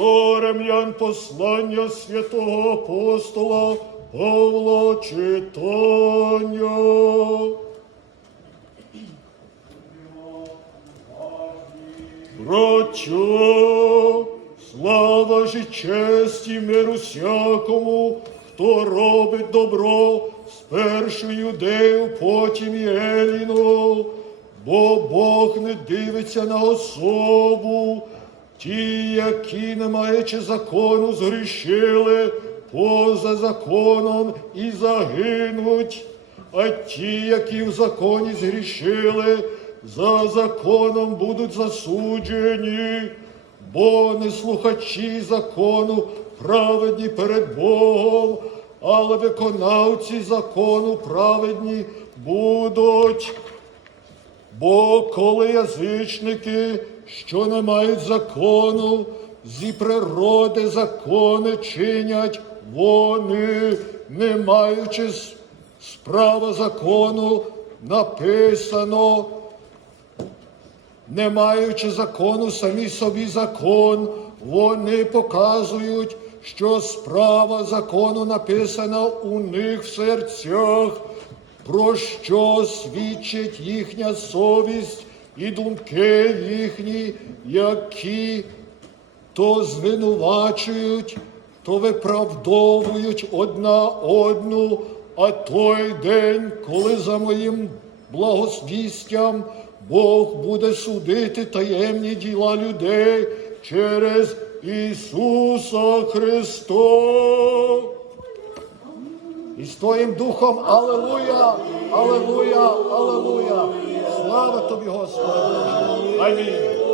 До рем'ян послання святого апостола Павла читання. Братя, слава ж і честь і мир усякому, хто робить добро, спершу юдею, потім і Еліну, бо Бог не дивиться на особу, ті, які, не маючи закону, згрішили поза законом і загинуть, а ті, які в законі згрішили, за законом будуть засуджені, бо не слухачі закону праведні перед Богом, але виконавці закону праведні будуть. Бо коли язичники, що не мають закону, зі природи закони чинять, вони, не маючи справа закону, написано, не маючи закону, самі собі закон, вони показують, що справа закону написана у них в серцях, про що свідчить їхня совість і думки їхні, які то звинувачують, то виправдовують одна одну, а той день, коли за моїм благозвістям Бог буде судити таємні діла людей через Ісуса Христа. І з Твоїм духом Алелуя, Алелуя, Алелуя. Слава тобі, Господи Боже. Амінь.